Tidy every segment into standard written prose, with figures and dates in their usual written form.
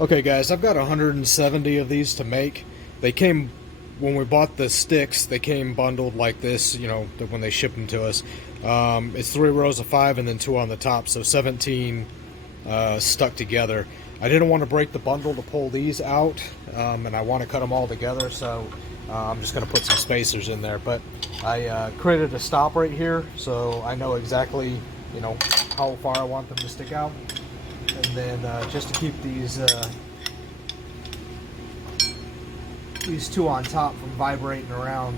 Okay guys, I've got 170 of these to make. They came, when we bought the sticks, they came bundled like this, you know, when they ship them to us. It's 3 rows of 5 and then 2 on the top, so 17 stuck together. I didn't want to break the bundle to pull these out, and I want to cut them all together, so I'm just going to put some spacers in there. But I created a stop right here, so I know exactly, you know, how far I want them to stick out. And then just to keep these 2 on top from vibrating around,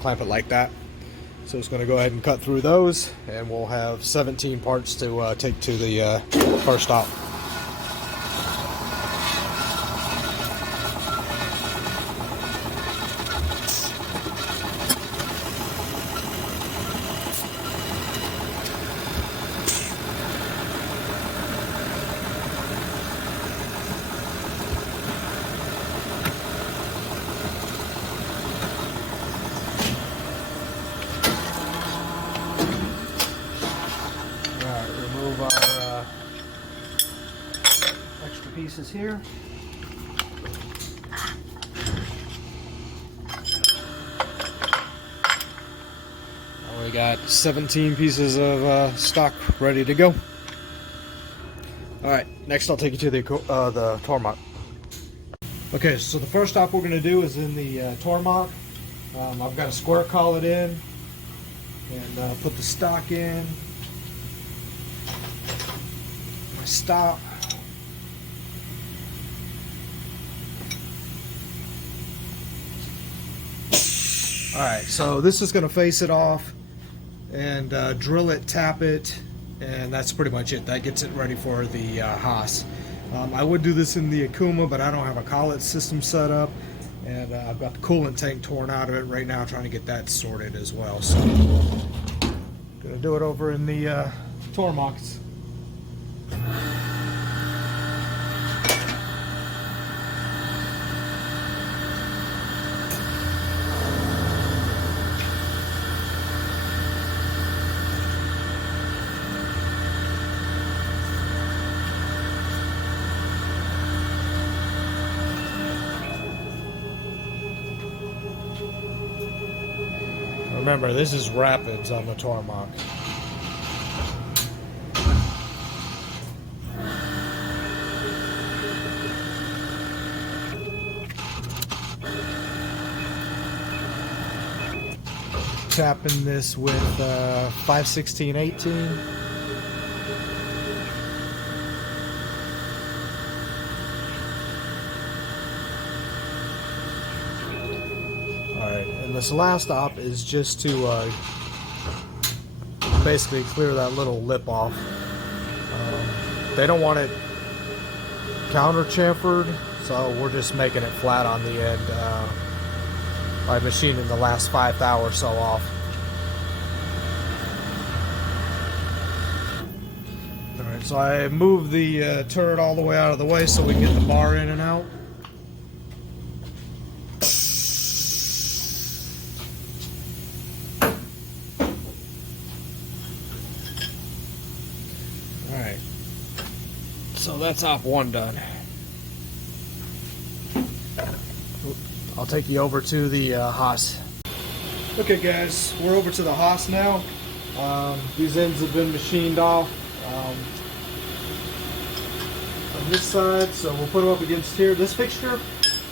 clamp it like that. So it's going to go ahead and cut through those, and we'll have 17 parts to take to the first stop. Remove our extra pieces here. We got 17 pieces of stock ready to go. Alright, next I'll take you to the Tormach. Okay, so the first stop we're going to do is in the Tormach. I've got a square collet in, and put the stock in. My stop. Alright, so this is going to face it off and drill it, tap it, and that's pretty much it. That gets it ready for the HAAS. I would do this in the Akuma, but I don't have a collet system set up, and I've got the coolant tank torn out of it right now, trying to get that sorted as well. So, gonna do it over in the Tormach. Remember, this is rapids on the Tormach. Tapping this with 5/16/18. Alright, and this last stop is just to basically clear that little lip off. They don't want it counter chamfered, so we're just making it flat on the end by machining the last 5th or so off. Alright, so I moved the turret all the way out of the way so we can get the bar in and out. Alright, so that's op 1 done. I'll take you over to the HAAS. Okay guys, we're over to the HAAS now. These ends have been machined off on this side, so we'll put them up against here. This fixture,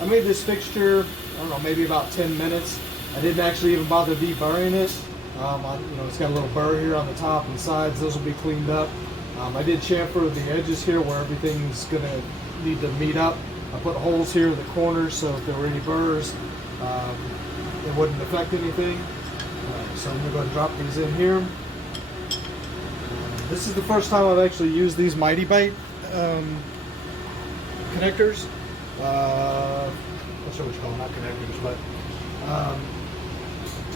I made this fixture, I don't know, maybe about 10 minutes. I didn't actually even bother deburring it. You know, it's got a little burr here on the top and sides. Those will be cleaned up. I did chamfer the edges here where everything's going to need to meet up. I put holes here in the corners so if there were any burrs, it wouldn't affect anything. So I'm going to go ahead and drop these in here. This is the first time I've actually used these Mitee connectors. Not sure what you call them, not connectors, but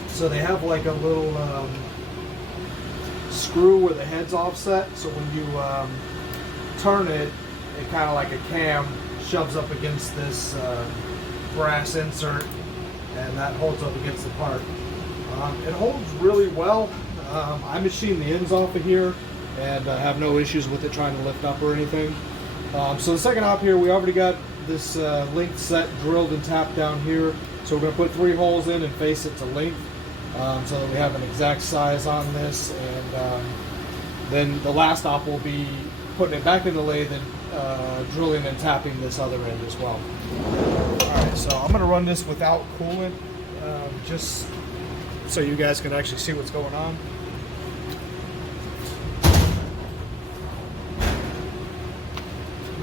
so they have like a little screw where the head's offset, so when you turn it, it kind of like a cam shoves up against this brass insert, and that holds up against the part. It holds really well. I machined the ends off of here. and have no issues with it trying to lift up or anything. So the second op here, we already got this length set drilled and tapped down here. So we're going to put 3 holes in and face it to length, so that we have an exact size on this. And then the last op will be putting it back in the lathe and drilling and tapping this other end as well. Alright, so I'm going to run this without coolant, just so you guys can actually see what's going on.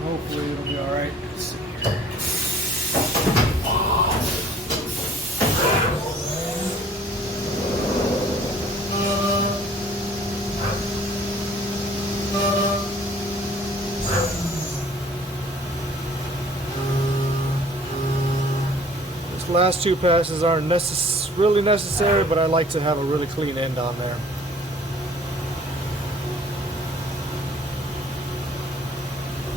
Hopefully it'll be alright. Let's see here. These last 2 passes aren't really necessary, but I like to have a really clean end on there.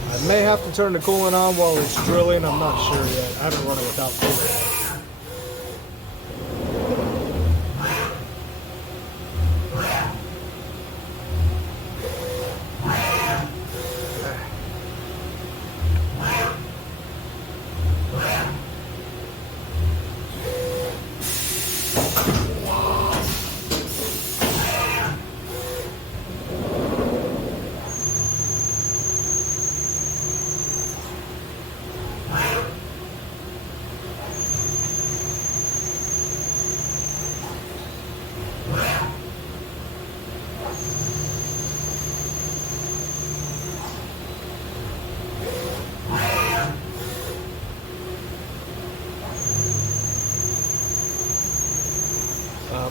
I may have to turn the coolant on while it's drilling, I'm not sure yet. I haven't run it without coolant.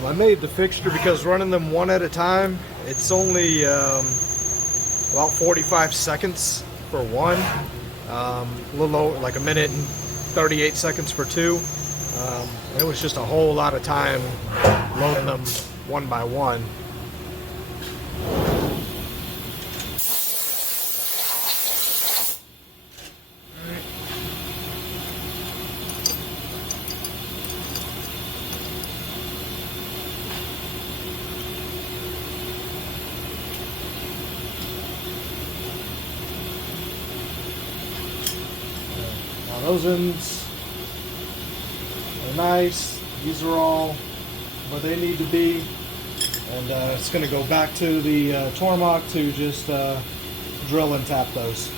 I made the fixture because running them one at a time, it's only about 45 seconds for one, a little over, like 1 minute and 38 seconds for 2. It was just a whole lot of time loading them one by one. Those ends are nice. These are all where they need to be. And it's going to go back to the Tormach to just drill and tap those.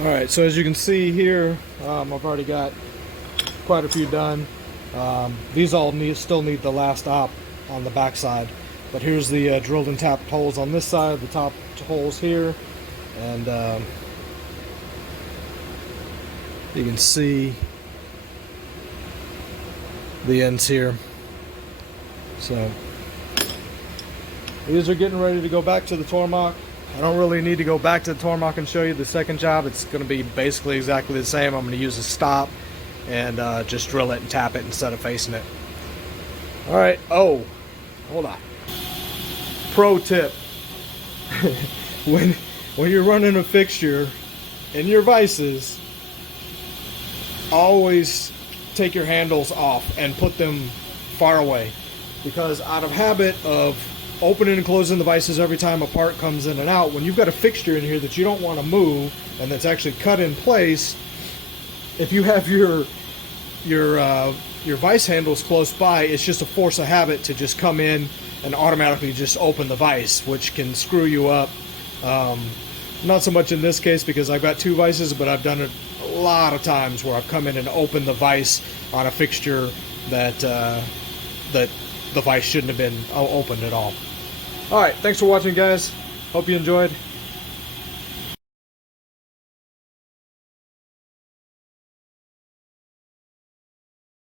Alright, so as you can see here, I've already got quite a few done. These all still need the last op on the back side. But here's the drilled and tapped holes on this side, the top holes here. And you can see the ends here. So these are getting ready to go back to the Tormach. I don't really need to go back to the Tormach and show you the second job. It's going to be basically exactly the same. I'm going to use a stop and just drill it and tap it instead of facing it. Alright, oh, hold on. Pro tip. when you're running a fixture in your vices, always take your handles off and put them far away, because out of habit of opening and closing the vices every time a part comes in and out, when you've got a fixture in here that you don't want to move and that's actually cut in place, if you have your vice handles close by, it's just a force of habit to just come in and automatically just open the vice, which can screw you up. Not so much in this case because I've got 2 vices, but I've done it a lot of times where I've come in and opened the vice on a fixture that that the vice shouldn't have been opened at all. Alright, thanks for watching, guys. Hope you enjoyed.